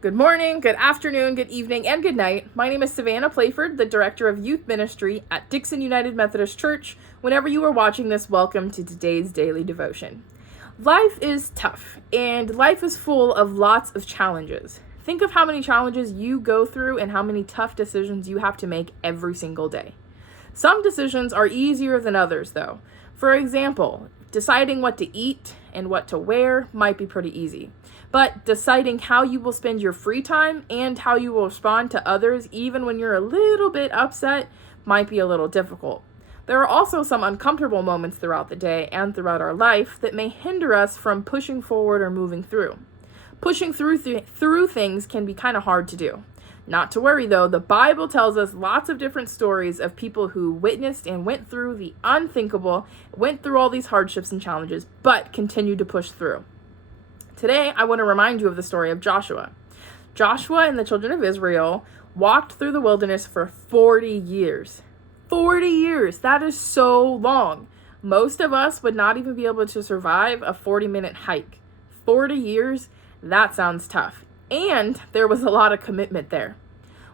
Good morning, good afternoon, good evening, and good night. My name is Savannah Playford, the Director of Youth Ministry at Dixon United Methodist Church. Whenever you are watching this, welcome to today's daily devotion. Life is tough, and life is full of lots of challenges. Think of how many challenges you go through and how many tough decisions you have to make every single day. Some decisions are easier than others, though. For example, deciding what to eat and what to wear might be pretty easy. But deciding how you will spend your free time and how you will respond to others, even when you're a little bit upset, might be a little difficult. There are also some uncomfortable moments throughout the day and throughout our life that may hinder us from pushing forward or moving through. Pushing through things can be kind of hard to do. Not to worry though, the Bible tells us lots of different stories of people who witnessed and went through the unthinkable, went through all these hardships and challenges, but continued to push through. Today, I want to remind you of the story of Joshua. Joshua and the children of Israel walked through the wilderness for 40 years. 40 years! That is so long. Most of us would not even be able to survive a 40-minute hike. 40 years? That sounds tough. And there was a lot of commitment there.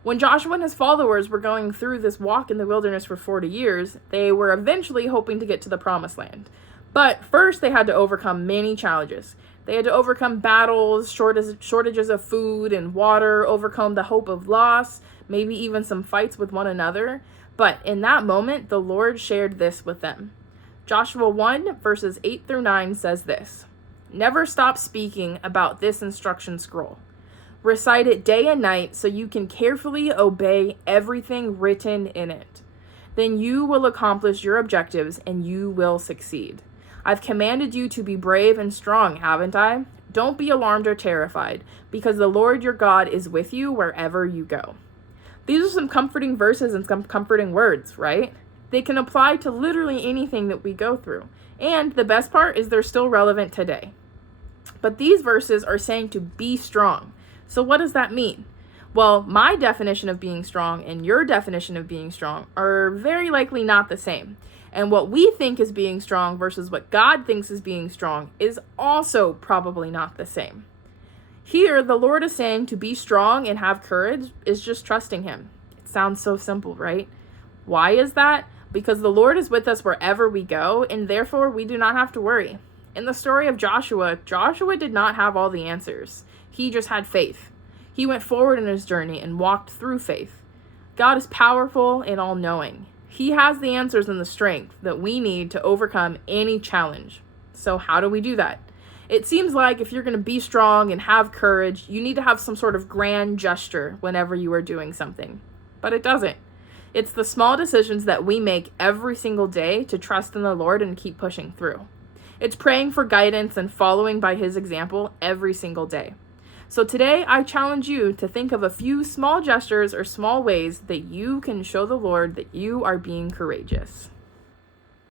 When Joshua and his followers were going through this walk in the wilderness for 40 years, they were eventually hoping to get to the promised land. But first, they had to overcome many challenges. They had to overcome battles, shortages of food and water, overcome the hope of loss, maybe even some fights with one another. But in that moment, the Lord shared this with them. Joshua 1, verses 8 through 9 says this: "Never stop speaking about this instruction scroll. Recite it day and night so you can carefully obey everything written in it. Then you will accomplish your objectives and you will succeed. I've commanded you to be brave and strong, haven't I? Don't be alarmed or terrified, because the Lord your God is with you wherever you go." These are some comforting verses and some comforting words, right? They can apply to literally anything that we go through. And the best part is they're still relevant today. But these verses are saying to be strong. So what does that mean? Well, my definition of being strong and your definition of being strong are very likely not the same. And what we think is being strong versus what God thinks is being strong is also probably not the same. Here, the Lord is saying to be strong and have courage is just trusting Him. It sounds so simple, right? Why is that? Because the Lord is with us wherever we go, and therefore we do not have to worry. In the story of Joshua, Joshua did not have all the answers. He just had faith. He went forward in his journey and walked through faith. God is powerful and all-knowing. He has the answers and the strength that we need to overcome any challenge. So how do we do that? It seems like if you're going to be strong and have courage, you need to have some sort of grand gesture whenever you are doing something. But it doesn't. It's the small decisions that we make every single day to trust in the Lord and keep pushing through. It's praying for guidance and following by His example every single day. So today, I challenge you to think of a few small gestures or small ways that you can show the Lord that you are being courageous.